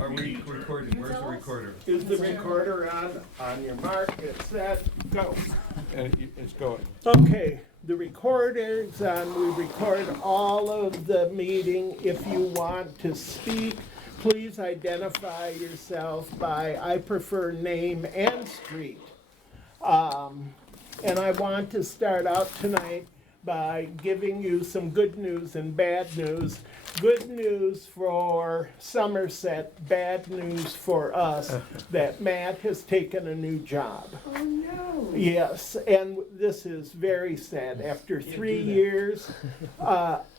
Are we recording? Where's the recorder? Is the recorder on? On your mark, get set, go. And it's going. Okay, the recorder's on. We record all of the meeting. If you want to speak, please identify yourself by, I prefer name and street. And I want to start out tonight by giving you some good news and bad news. Good news for Somerset, bad news for us, that Matt has taken a new job. Oh, no. Yes, and this is very sad. After 3 years,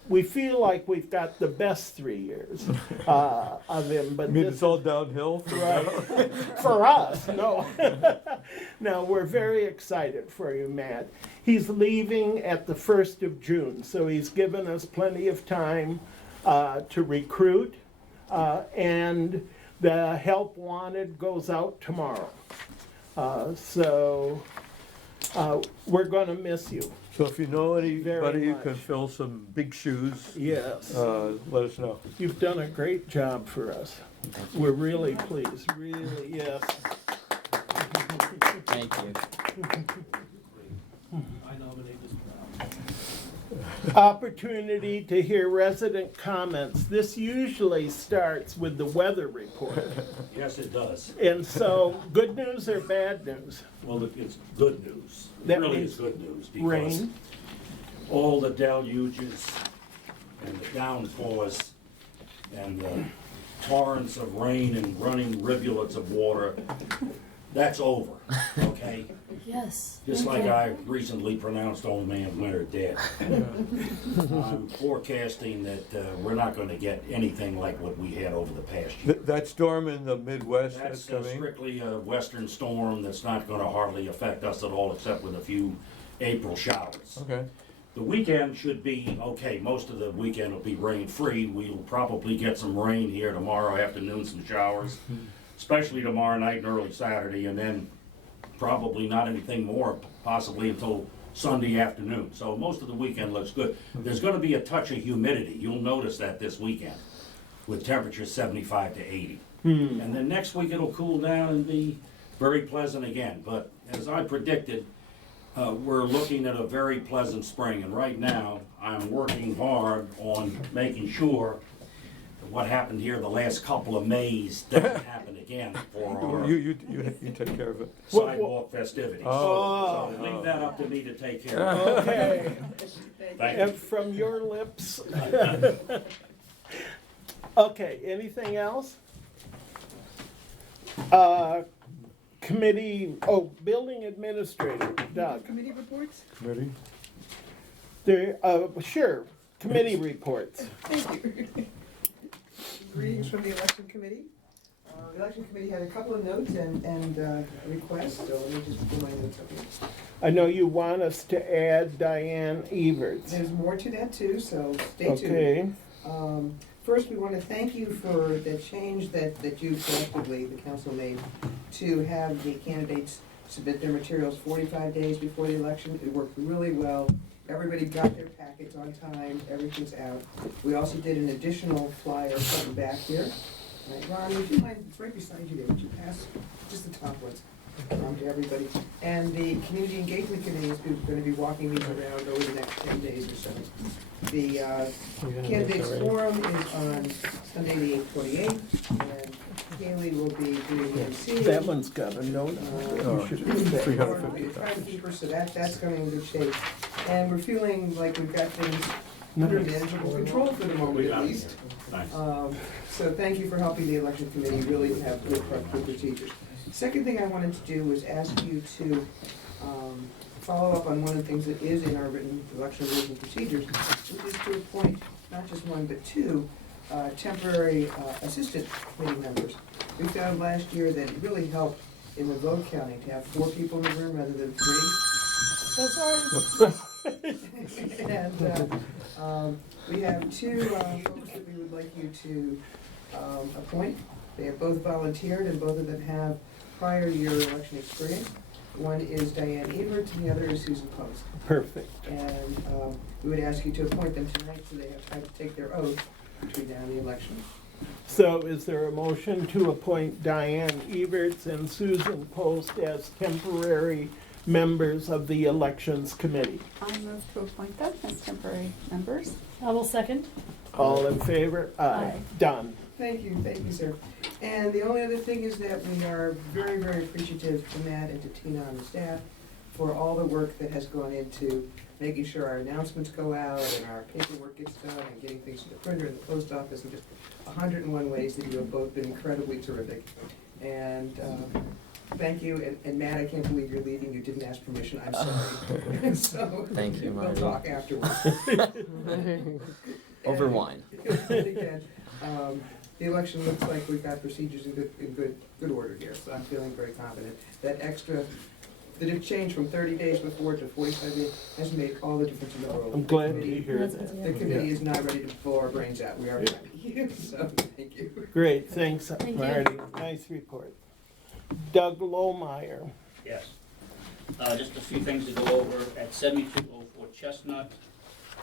we feel like we've got the best 3 years of him. But I mean, this it's all downhill from right. For us, no. No, we're very excited for you, Matt. He's leaving at the 1st of June, so he's given us plenty of time to recruit, and the help wanted goes out tomorrow. So we're going to miss you. So if you know anybody who much. can fill some big shoes, Yes. let us know. You've done a great job for us. We're really pleased, really, yes. Thank you. I nominate this crowd. Opportunity to hear resident comments. This usually starts with the weather report. Yes, it does. And so, good news or bad news? Well, it's good news. It That really means is good news because Rain? all the deluges and the downpours and the torrents of rain and running rivulets of water, that's over, okay? Yes. Just like I recently pronounced Old Man Winter dead. I'm forecasting that we're not gonna get anything like what we had over the past year. That storm in the Midwest that's That's coming. strictly a western storm that's not gonna hardly affect us at all except with a few April showers. Okay. The weekend should be okay. Most of the weekend will be rain-free. We'll probably get some rain here tomorrow afternoon, some showers, especially tomorrow night and early Saturday, and then probably not anything more possibly until Sunday afternoon. So most of the weekend looks good. There's gonna be a touch of humidity. You'll notice that this weekend with temperatures 75 to 80. And then next week it'll cool down and be very pleasant again. But as I predicted, we're looking at a very pleasant spring, and right now I'm working hard on making sure that what happened here the last couple of Mays doesn't happen again for our You take care of it. sidewalk festivities. Oh. So leave that up to me to take care of. Okay. Thank And you. from your lips. Okay, anything else? Committee, building administrator, Doug. Committee reports? Ready? There, sure, committee reports. Thank you. Greetings from the election committee. The election committee had a couple of notes and requests, so let me just pull my notes up here. I know you want us to add Diane Everts. There's more to that too, so stay tuned. Okay, First, we want to thank you for the change that you collectively, the council made, to have the candidates submit their materials 45 days before the election. It worked really well. Everybody got their packets on time, everything's out. We also did an additional flyer coming back here. Right, Ron, would you mind, it's right beside you there, would you pass just the top ones to everybody? And the Community Engagement Committee is going to be walking these around over the next 10 days or so. The candidates forum is on Sunday the 8/28, and Haley will be doing the MC. that one's got a note on it. You should put that. 350,000. So that's coming in good shape. And we're feeling like we've got things under manageable control for the moment at least. Nice. So thank you for helping the election committee really have good procedures. Second thing I wanted to do was ask you to follow up on one of the things that is in our written election rules and procedures, which is to appoint not just one but two temporary assistant committee members. We found last year that it really helped in the vote counting to have 4 people in the room rather than 3. So sorry. And we have 2 folks that we would like you to appoint. They have both volunteered and both of them have prior year election experience. One is Diane Everts and the other is Susan Post. Perfect. And we would ask you to appoint them tonight so they have time to take their oath between now and the election. So is there a motion to appoint Diane Everts and Susan Post as temporary members of the Elections Committee? I move to appoint them as temporary members. I will second. All in favor? Aye. Done. Thank you, sir. And the only other thing is that we are very, very appreciative to Matt and to Tina on the staff for all the work that has gone into making sure our announcements go out and our paperwork gets done and getting things to the printer and the post office and just 101 ways that you have both been incredibly terrific. And thank you. And Matt, I can't believe you're leaving. You didn't ask permission. I'm sorry. So Thank you, we'll Marty. talk afterwards. Over wine. And again, the election looks like we've got procedures in good order here, so I'm feeling very confident. That the change from 30 days before to 45 days has made all the difference in the world. I'm glad to hear That's that. The committee is not ready to blow our brains out. We are ready. So, thank you. Great, thanks, Thank you. Marty. Nice report. Doug Lohmeyer. Yes. Just a few things to go over. At 7204 Chestnut,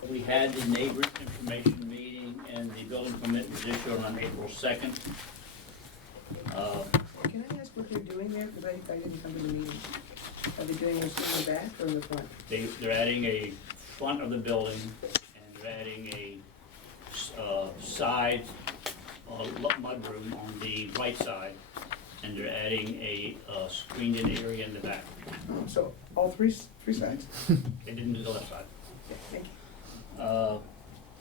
we had the neighbor information meeting, and the building permit was issued on April 2nd. Can I ask what they're doing there? Because I didn't come to the meeting. Are they doing this in the back or in the front? They're adding a front of the building, and they're adding a side mudroom on the right side, and they're adding a screened-in area in the back. So, all three sides? They didn't do the left side. Yeah, thank you.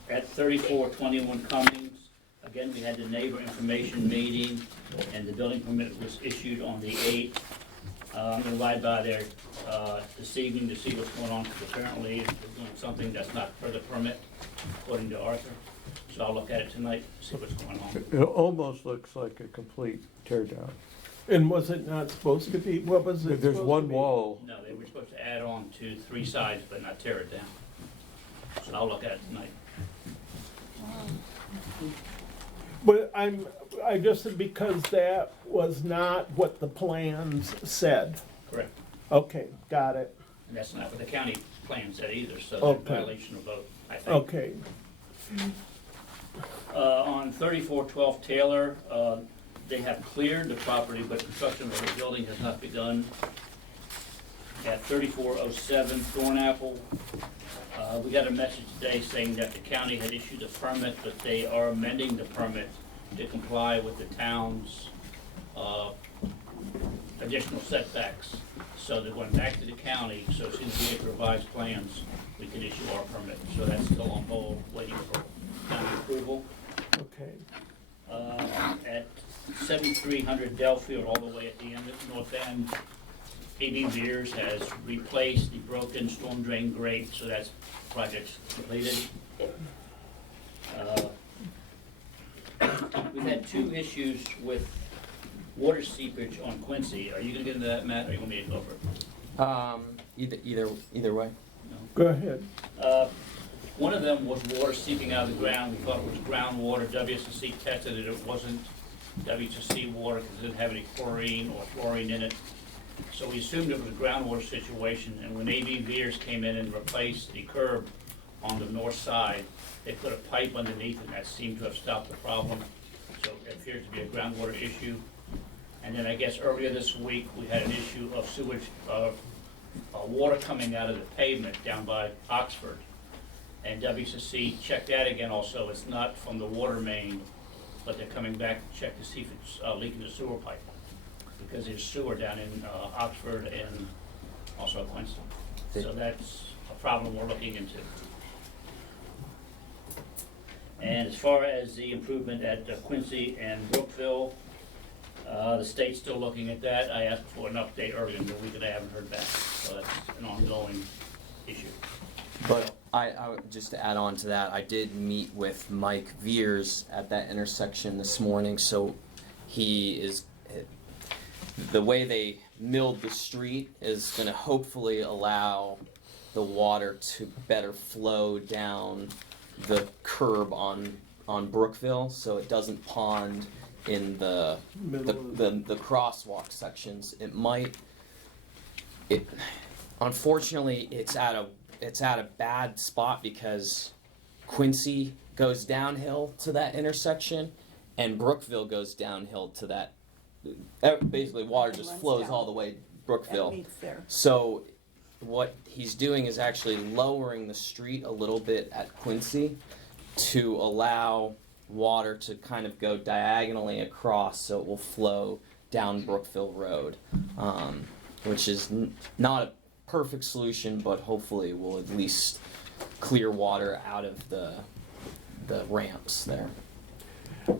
At 3421 Cummings, again, we had the neighbor information meeting, and the building permit was issued on the 8th. I'm gonna ride by there this evening to see what's going on, because apparently they're doing something that's not per the permit, according to Arthur. So I'll look at it tonight, see what's going on. It almost looks like a complete tear down. And was it not supposed to be, what was it? There's supposed one to be? wall. No, they were supposed to add on to 3 sides, but not tear it down. So I'll look at it tonight. But I just, because that was not what the plans said. Correct. Okay, got it. And that's not what the county plan said either, so Okay. they're in violation of both, I think. Okay, On 3412 Taylor, they have cleared the property, but construction of the building has not begun. At 3407 Thornapple, we got a message today saying that the county had issued a permit, but they are amending the permit to comply with the town's additional setbacks. So they're going back to the county, so as soon as we get the revised plans, we can issue our permit. So that's still on hold, waiting for county approval. okay. At 7300 Delfield, all the way at the end of North End, AB Beers has replaced the broken storm drain grate, so that's project's completed. We've had 2 issues with water seepage on Quincy. Are you gonna get into that, Matt, or you want me to go over it? Either way. No? Go ahead. One of them was water seeping out of the ground. We thought it was groundwater. WSC tested it. It wasn't WSC water because it didn't have any chlorine or fluorine in it. So we assumed it was a groundwater situation. And when AB Beers came in and replaced the curb on the north side, they put a pipe underneath, and that seemed to have stopped the problem. So it appears to be a groundwater issue. And then I guess earlier this week, we had an issue of sewage, water coming out of the pavement down by Oxford. And WCC checked that again also. It's not from the water main, but they're coming back to check to see if it's leaking the sewer pipe. Because there's sewer down in Oxford and also Quincy. So that's a problem we're looking into. And as far as the improvement at Quincy and Brookville, the state's still looking at that. I asked for an update earlier in the week and I haven't heard back. So that's an ongoing issue. But I just to add on to that, I did meet with Mike Veers at that intersection this morning. So the way they milled the street is going to hopefully allow the water to better flow down the curb on Brookville, so it doesn't pond in the crosswalk sections. Unfortunately, it's at a bad spot because Quincy goes downhill to that intersection, and Brookville goes downhill to that. Basically, water just Runs flows down. all the way That Brookville. meets there. So what he's doing is actually lowering the street a little bit at Quincy to allow water to kind of go diagonally across so it will flow down Brookville Road, which is not a perfect solution, but hopefully will at least clear water out of the ramps there.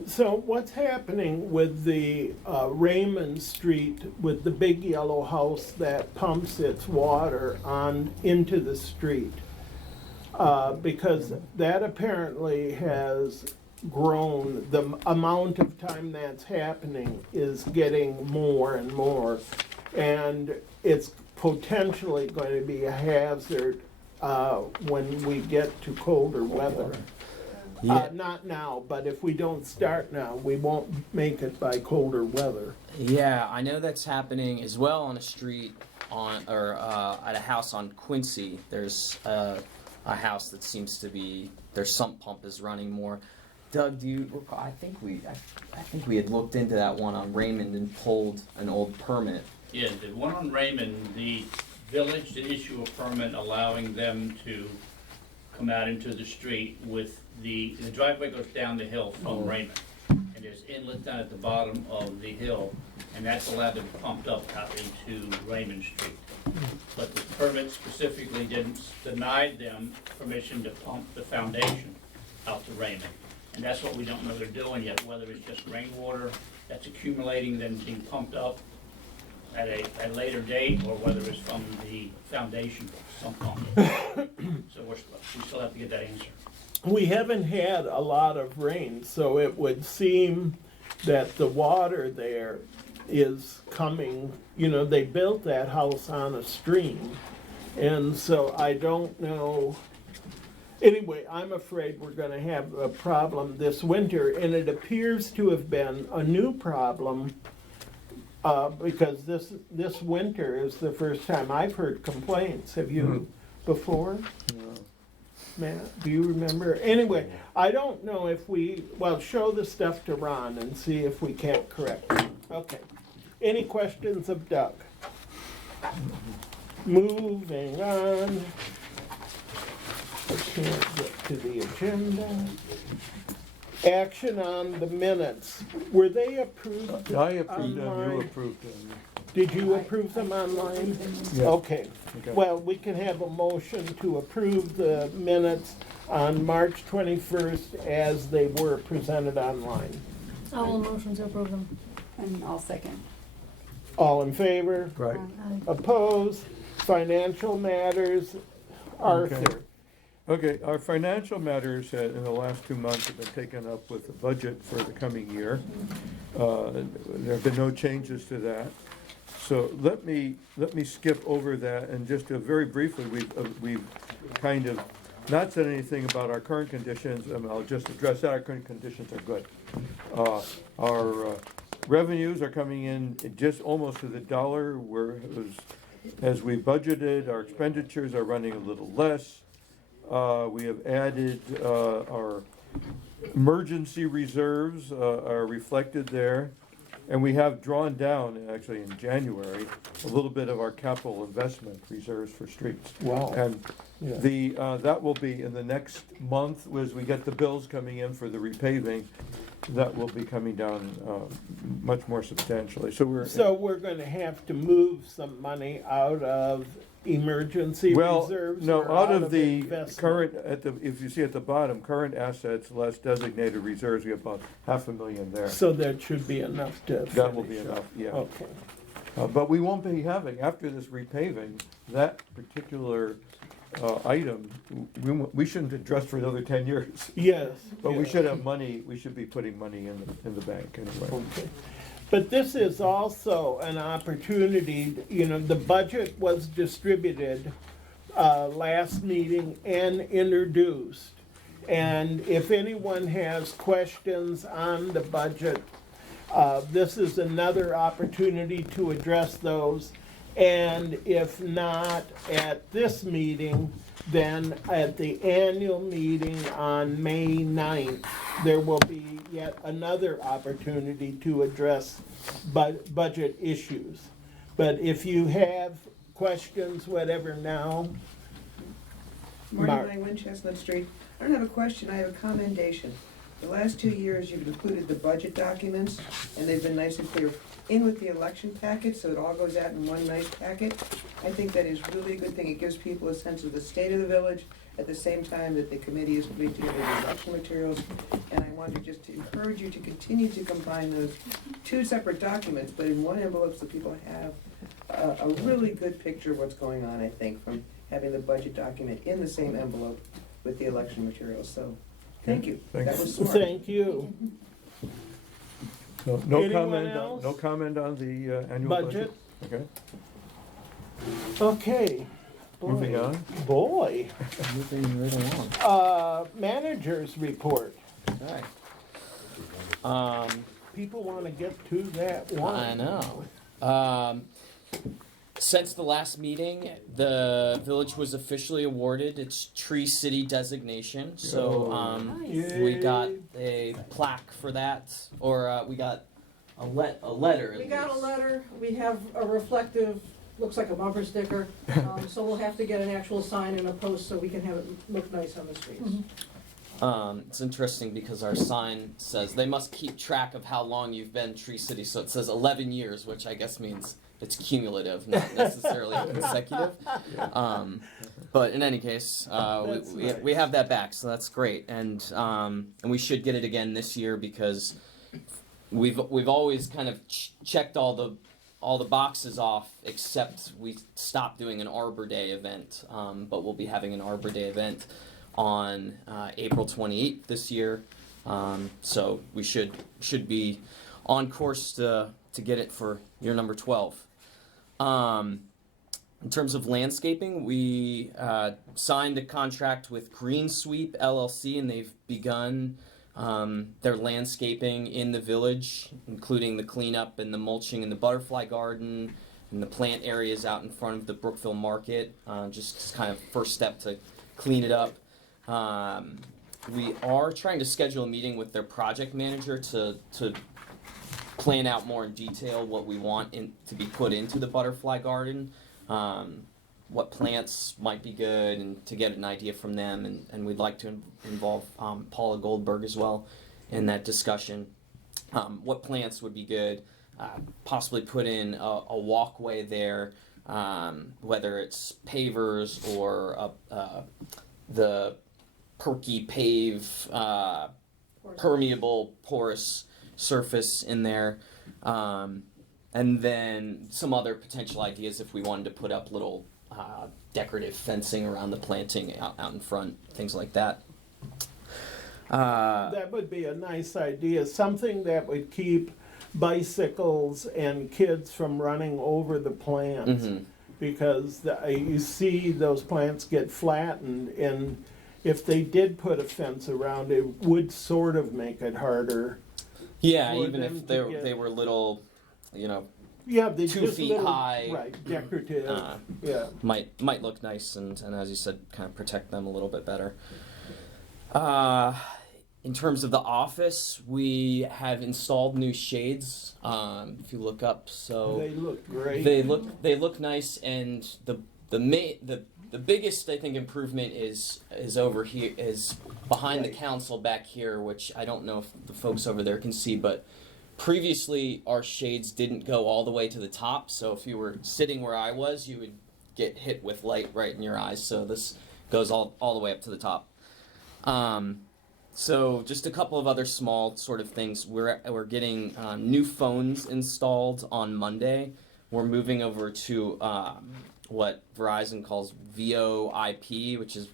So what's happening with the Raymond Street, with the big yellow house that pumps its water on into the street? Because that apparently has grown, the amount of time that's happening is getting more and more. And it's potentially going to be a hazard when we get to colder weather. Not now, but if we don't start now, we won't make it by colder weather. Yeah, I know that's happening as well on a street at a house on Quincy. There's a house that seems to be, their sump pump is running more. Doug, do you recall? I think we had looked into that one on Raymond and pulled an old permit. Yeah, the one on Raymond, the village did issue a permit allowing them to come out into the street with the driveway goes down the hill from Raymond. And there's inlet down at the bottom of the hill, and that's allowed to be pumped up out into Raymond Street. But the permit specifically denied them permission to pump the foundation out to Raymond. And that's what we don't know they're doing yet, whether it's just rainwater that's accumulating, then being pumped up at a later date, or whether it's from the foundation sump pump. So we still have to get that answer. We haven't had a lot of rain, so it would seem that the water there is coming, they built that house on a stream. And so I don't know. Anyway, I'm afraid we're gonna have a problem this winter, and it appears to have been a new problem because this winter is the first time I've heard complaints. Have you before? No. Matt, do you remember? Anyway, I don't know if show the stuff to Ron and see if we can't correct it. Okay. Any questions of Doug? Moving on. I can't get to the agenda. Action on the minutes. Were they approved? I approved them, you online? approved them. Did you approve them online? Yeah. Okay. Okay. Well, we can have a motion to approve the minutes on March 21st as they were presented online. I will motion to approve them. And I'll second. All in favor? Right. Aye. Opposed? Financial matters? Arthur? Okay, our financial matters in the last 2 months have been taken up with the budget for the coming year. There have been no changes to that. So let me skip over that and just very briefly, we've kind of not said anything about our current conditions. I'll just address that. Our current conditions are good. Our revenues are coming in just almost to the dollar. As we budgeted, our expenditures are running a little less. We have added our emergency reserves are reflected there. And we have drawn down, actually in January, a little bit of our capital investment reserves for streets. Wow. And Yeah. that will be in the next month, as we get the bills coming in for the repaving, that will be coming down much more substantially. So we're gonna have to move some money out of emergency reserves? No, or out of the investment? current, if you see at the bottom, current assets less designated reserves, we have about $500,000 there. So that should be enough to That will be finish enough, up. yeah. Okay. But we won't be having, after this repaving, that particular item, we shouldn't address for another 10 years. Yes. But we yes. should have money, we should be putting money in the bank anyway. Okay. But this is also an opportunity, the budget was distributed last meeting and introduced. And if anyone has questions on the budget, this is another opportunity to address those. And if not at this meeting, then at the annual meeting on May 9th, there will be yet another opportunity to address budget issues. But if you have questions, whatever now, Morning, Mark. Lang, Chestnut Street. I don't have a question, I have a commendation. The last 2 years, you've included the budget documents, and they've been nice and clear in with the election packet, so it all goes out in one nice packet. I think that is really a good thing. It gives people a sense of the state of the village at the same time that the committee is putting together the election materials. And I wanted just to encourage you to continue to combine those two separate documents, but in one envelope so people have a really good picture of what's going on, I think, from having the budget document in the same envelope with the election materials. So, thank you. Thanks. That was smart. Thank you. So, no Anyone comment, else? no comment on the annual budget? Budget? Okay, Okay. Boy. moving on. Boy. Moving right along. Managers report. Okay. People want to get to that one. I know. Since the last meeting, the village was officially awarded its Tree City designation. So we got a plaque for that, or we got a letter. We got a letter, we have a reflective, looks like a bumper sticker, so we'll have to get an actual sign and a post so we can have it look nice on the streets. It's interesting because our sign says they must keep track of how long you've been Tree City. So it says 11 years, which I guess means it's cumulative, not necessarily consecutive. But in any case, we have that back, so that's great, and we should get it again this year because we've always kind of checked all the boxes off, except we stopped doing an Arbor Day event. But we'll be having an Arbor Day event on April 28th this year, so we should be on course to get it for year number 12. In terms of landscaping, we signed a contract with Green Sweep LLC, and they've begun their landscaping in the village, including the cleanup and the mulching in the butterfly garden and the plant areas out in front of the Brookville Market, just kind of first step to clean it up. We are trying to schedule a meeting with their project manager to plan out more in detail what we want to be put into the butterfly garden, what plants might be good, and to get an idea from them. And we'd like to involve Paula Goldberg as well in that discussion. What plants would be good, possibly put in a walkway there, whether it's pavers or the perky pave, permeable, porous surface in there, and then some other potential ideas if we wanted to put up little decorative fencing around the planting out in front, things like that. That would be a nice idea, something that would keep bicycles and kids from running over the plants. Mm-hmm. Because you see those plants get flattened, and if they did put a fence around it, would sort of make it harder. Yeah, For even them if to get- they were little, Yeah, they 2 just feet little, high. right? Decorative. Yeah. might look nice, and as you said, kind of protect them a little bit better. In terms of the office, we have installed new shades. If you look up, so They look great. they look nice, and the biggest, I think, improvement is over here, is behind the Right. council back here, which I don't know if the folks over there can see, but previously our shades didn't go all the way to the top, so if you were sitting where I was, you would get hit with light right in your eyes, so this goes all the way up to the top. So just a couple of other small sort of things. We're getting new phones installed on Monday. We're moving over to what Verizon calls VoIP, which is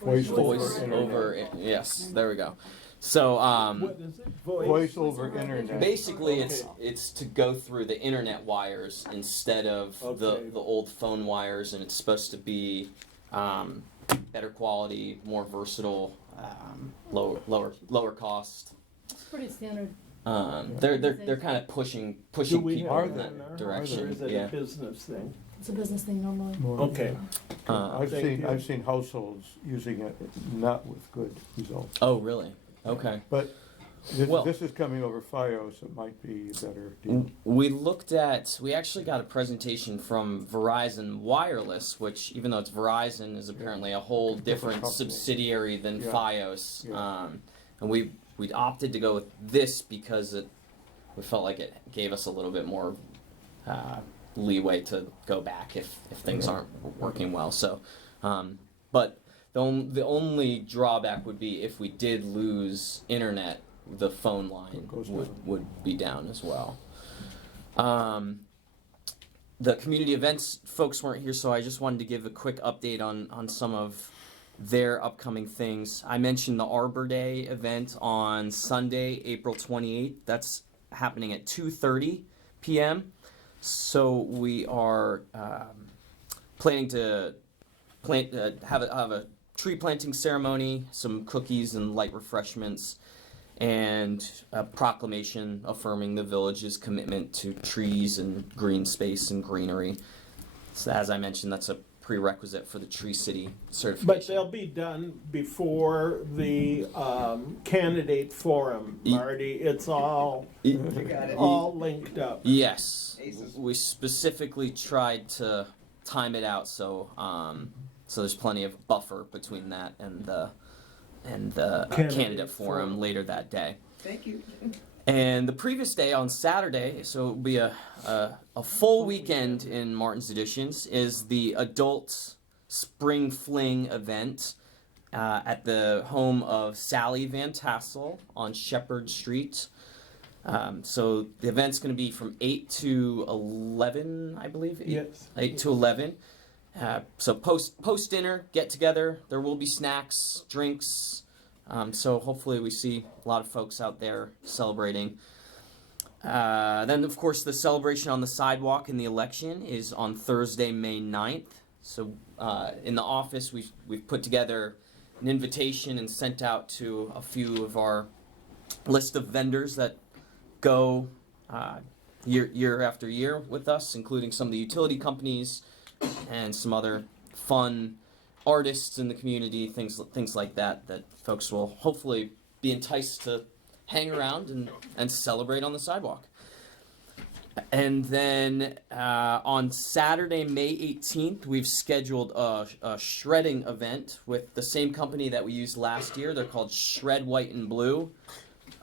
Voice voice over over. Yes, there we go. So What is it? Voice over internet. basically, Okay. it's to go through the internet wires instead of Okay. the old phone wires, and it's supposed to be better quality, more versatile, lower cost. It's pretty standard. They're kind of pushing Do we people have in that in that our- direction. Or is it Yeah. a business thing? It's a business thing normally. More- Okay. I've Thank you. seen households using it not with good results. Oh, really? Okay. But Well- This is coming over FiOS, it might be a better deal. We actually got a presentation from Verizon Wireless, which, even though it's Verizon, is apparently a whole different company. subsidiary than Yeah. FiOS. Yeah. And we opted to go with this because we felt like it gave us a little bit more leeway to go back if things aren't working well. So, but the only drawback would be if we did lose internet, the phone line Goes down. would be down as well. The community events folks weren't here, so I just wanted to give a quick update on some of their upcoming things. I mentioned the Arbor Day event on Sunday, April 28th. That's happening at 2:30 p.m. So we are planning to have a tree planting ceremony, some cookies and light refreshments, and a proclamation affirming the village's commitment to trees and green space and greenery. So as I mentioned, that's a prerequisite for the Tree City certification. But they'll be done before the candidate forum, Marty. It's all You got it. linked up. Yes, Aces. we specifically tried to time it out so there's plenty of buffer between that and the candidate forum later that day. Thank you. And the previous day on Saturday, so it'll be a full weekend in Martin's Editions, is the Adult Spring Fling event at the home of Sally Van Tassel on Shepherd Street. So the event's going to be from 8 to 11, I believe. Yes. 8 to 11. So post dinner, get together. There will be snacks, drinks. So hopefully we see a lot of folks out there celebrating. Then, of course, the celebration on the sidewalk in the election is on Thursday, May 9th. So in the office, we've put together an invitation and sent out to a few of our list of vendors that go year after year with us, including some of the utility companies and some other fun artists in the community, things like that folks will hopefully be enticed to hang around and celebrate on the sidewalk. And then on Saturday, May 18th, we've scheduled a shredding event with the same company that we used last year. They're called Shred White and Blue.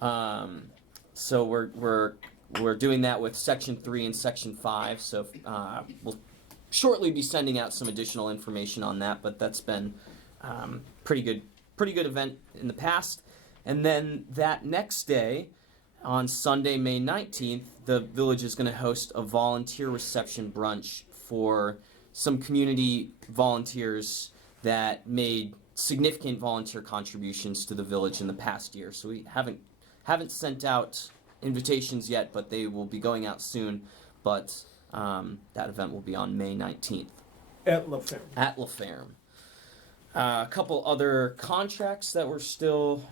So we're doing that with Section 3 and Section 5. So we'll shortly be sending out some additional information on that, but that's been pretty good event in the past. And then that next day, on Sunday, May 19th, the village is going to host a volunteer reception brunch for some community volunteers that made significant volunteer contributions to the village in the past year. So we haven't sent out invitations yet, but they will be going out soon. But that event will be on May 19th. At La Ferme. At La Ferme. A couple other contracts that we're still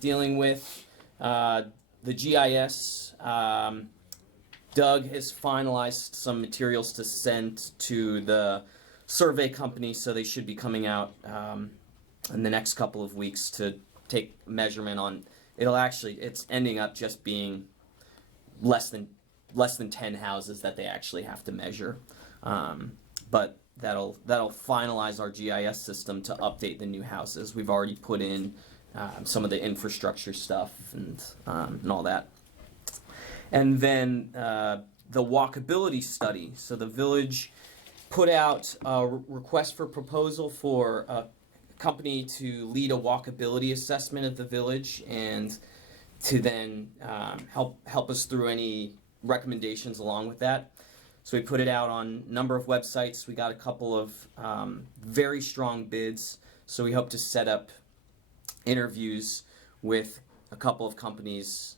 dealing with. The GIS. Doug has finalized some materials to send to the survey company, so they should be coming out in the next couple of weeks to take measurement on. It's ending up just being less than 10 houses that they actually have to measure. But that'll finalize our GIS system to update the new houses. We've already put in some of the infrastructure stuff and all that. And then the walkability study. So the village put out a request for proposal for a company to lead a walkability assessment of the village and to then help us through any recommendations along with that. So we put it out on a number of websites. We got a couple of very strong bids. So we hope to set up interviews with a couple of companies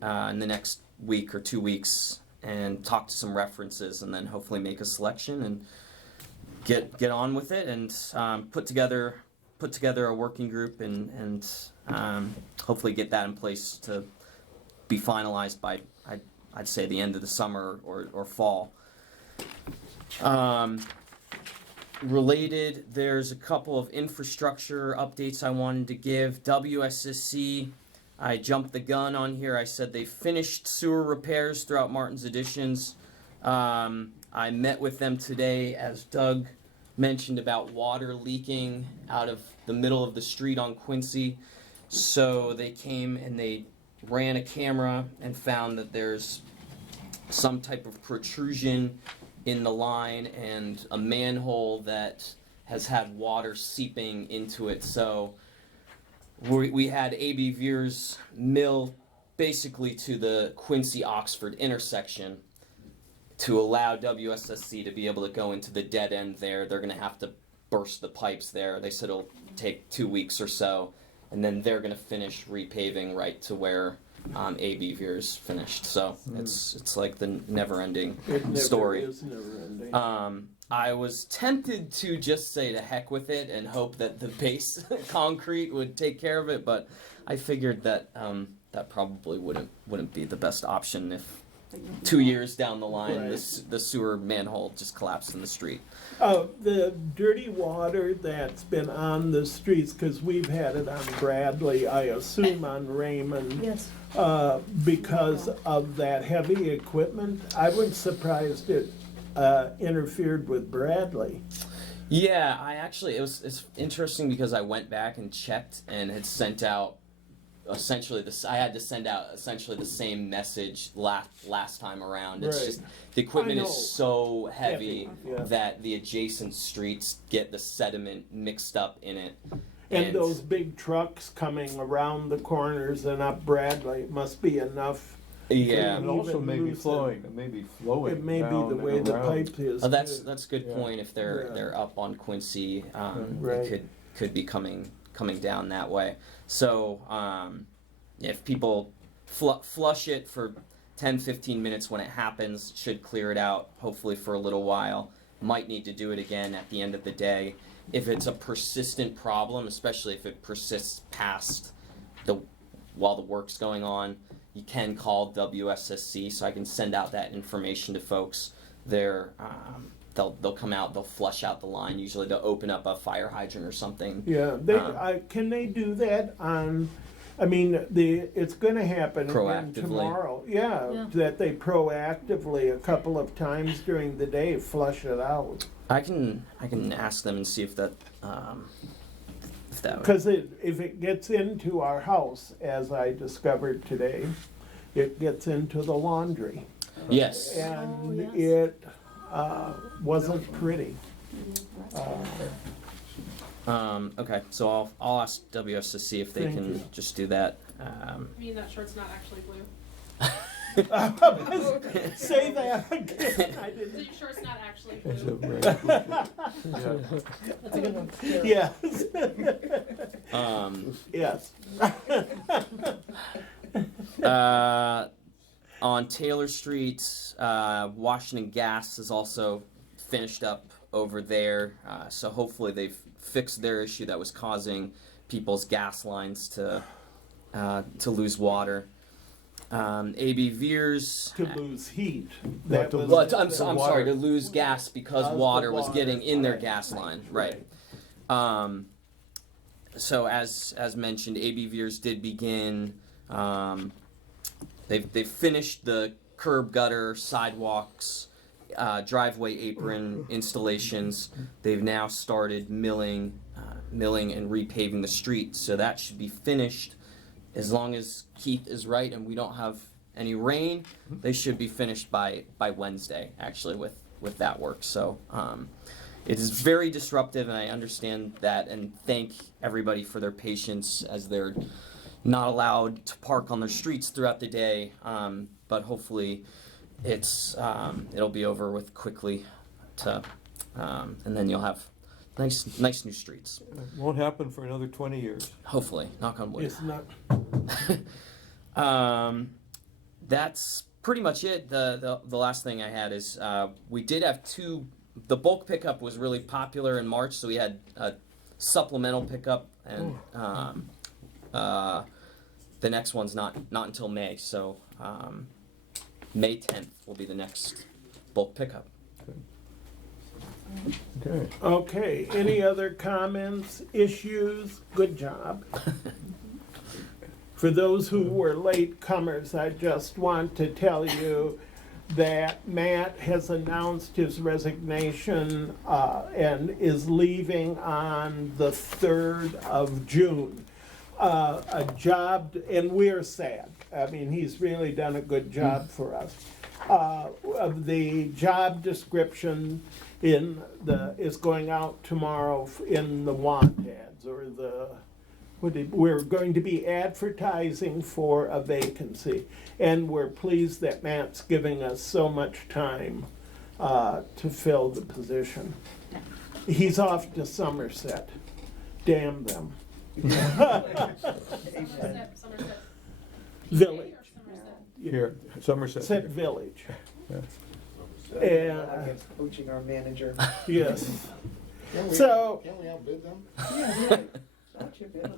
in the next week or 2 weeks and talk to some references and then hopefully make a selection and get on with it and put together a working group and hopefully get that in place to be finalized by I'd say the end of the summer or fall. Related, there's a couple of infrastructure updates I wanted to give. WSSC I jumped the gun on here. I said they finished sewer repairs throughout Martin's Additions. I met with them today, as Doug mentioned, about water leaking out of the middle of the street on Quincy. So they came and they ran a camera and found that there's some type of protrusion in the line and a manhole that has had water seeping into it. So we had A.B. Veer's mill basically to the Quincy-Oxford intersection to allow WSSC to be able to go into the dead end there. They're going to have to burst the pipes there. They said it'll take 2 weeks or so, and then they're going to finish repaving right to where A.B. Veer's finished. So it's like the never-ending It never story. is never-ending. I was tempted to just say to heck with it and hope that the base concrete would take care of it, but I figured that that probably wouldn't be the best option if 2 years down the line Right. the sewer manhole just collapsed in the street. The dirty water that's been on the streets, because we've had it on Bradley, I assume on Raymond, Yes. because of that heavy equipment, I was surprised it interfered with Bradley. Yeah, it's interesting because I went back and checked and had sent out essentially I had to send out essentially the same message last time around. It's Right. just the equipment I know. is so heavy Yeah. that the adjacent streets get the sediment mixed up in it. And those big trucks coming around the corners and up Bradley must be enough. Yeah. And also Even may be loosen. flowing, it may be flowing It may be down the and way the around. pipe is. Oh, that's too. a good Yeah. point. If they're Yeah. they're up on Quincy, Right. it could be coming down that way. So if people flush it for 10-15 minutes when it happens, it should clear it out. Hopefully for a little while. Might need to do it again at the end of the day. If it's a persistent problem, especially if it persists past while the work's going on, you can call WSSC, so I can send out that information to folks. They'll come out, they'll flush out the line. Usually they'll open up a fire hydrant or something. Yeah, can they do that on, I mean, it's gonna happen again Proactively. tomorrow. Yeah. Yeah, that they proactively, a couple of times during the day, flush it out. I can ask them and see if that would. Because if it gets into our house, as I discovered today, it gets into the laundry. Yes. And yes. it wasn't pretty. Okay, so I'll ask WSSC if they Thank can you. just do that. I mean, that shirt's not actually blue. Say that again. I didn't. The shirt's not actually It's a blue. very yeah. That's a good one. Yes. Yes. On Taylor Street, Washington Gas is also finished up over there, so hopefully they've fixed their issue that was causing people's gas lines to lose water. A.B. Veer's To lose heat. Not to Well, lose- I'm the sorry, water. to lose gas because Because water the was water, getting in their right. gas line, right? So as mentioned, A.B. Veers did begin. They've finished the curb gutter, sidewalks, driveway apron installations. They've now started milling and repaving the street. So that should be finished. As long as Keith is right and we don't have any rain, they should be finished by Wednesday, actually, with that work. So it is very disruptive, and I understand that, and thank everybody for their patience as they're not allowed to park on their streets throughout the day. But hopefully it'll be over with quickly, and then you'll have nice new streets. It won't happen for another 20 years. Hopefully, knock on wood. It's not. That's pretty much it. The last thing I had is we did have the bulk pickup was really popular in March, so we had a supplemental pickup, and the next one's not until May, so May 10th will be the next bulk pickup. Okay. Okay, any other comments, issues? Good job. For those who were late comers, I just want to tell you that Matt has announced his resignation and is leaving on the 3rd of June. A job, and we're sad. I mean, he's really done a good job for us. Of the job description is going out tomorrow in the want ads, or we're going to be advertising for a vacancy, and we're pleased that Matt's giving us so much time to fill the position. He's off to Somerset. Damn them. Somerset Village. or Somerset? Here, Somerset. Somerset Village. Yeah. And, Against coaching our manager. yes. Can we, So- can we outbid them? Yeah, right. Not your bill.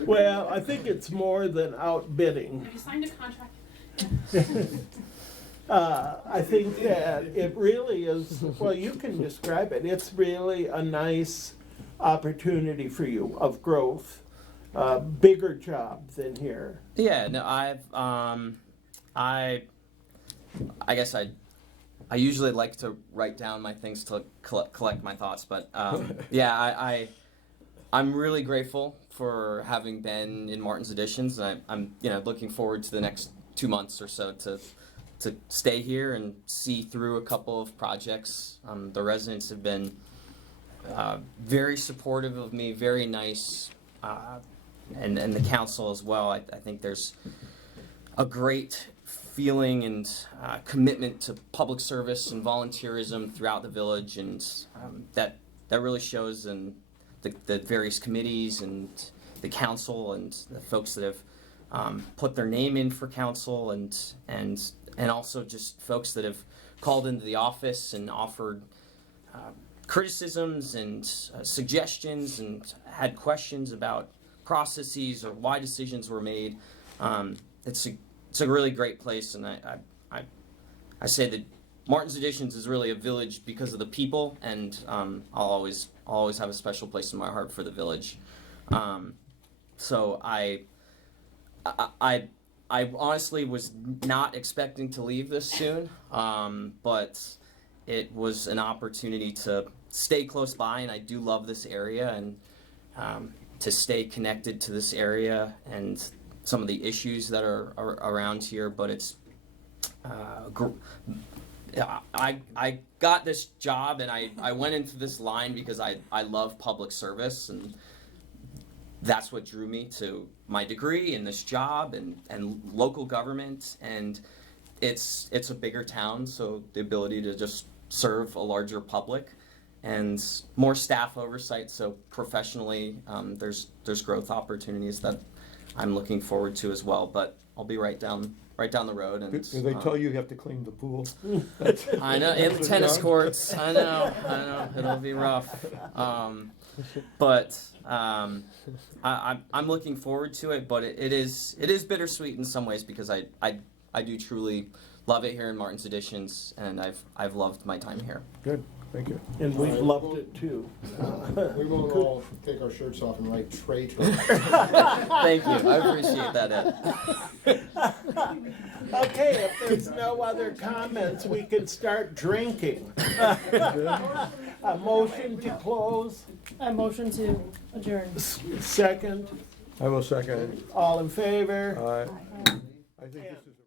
Well, I think it's more than outbidding. Have you signed a contract? I think that it really is, well, you can describe it. It's really a nice opportunity for you of growth, bigger job than here. Yeah, no, I guess I usually like to write down my things to collect my thoughts, but yeah, I'm really grateful for having been in Martin's Editions, and I'm looking forward to the next 2 months or so to stay here and see through a couple of projects. The residents have been very supportive of me, very nice, and the council as well. I think there's a great feeling and commitment to public service and volunteerism throughout the village, and that really shows in the various committees and the council and the folks that have put their name in for council, and also just folks that have called into the office and offered criticisms and suggestions and had questions about processes or why decisions were made. It's a really great place, and I say that Martin's Editions is really a village because of the people, and I'll always have a special place in my heart for the village. So I honestly was not expecting to leave this soon, but it was an opportunity to stay close by, and I do love this area, and to stay connected to this area and some of the issues that are around here. But it's I got this job, and I went into this line because I love public service, and that's what drew me to my degree and this job and local government. And it's a bigger town, so the ability to just serve a larger public and more staff oversight. So professionally, there's growth opportunities that I'm looking forward to as well. But I'll be right down the road. And Do they tell you have to clean the pool? I know, and the tennis courts. I know, it'll be rough. But I'm looking forward to it. But it is bittersweet in some ways, because I do truly love it here in Martin's Editions, and I've loved my time here. Good, thank you. And we've loved it too. We won't all take our shirts off and write traitor. Thank you, I appreciate that, Ed. Okay, if there's no other comments, we can start drinking. A motion to close, I motion to adjourn. second, I will second. all in favor? I think this is.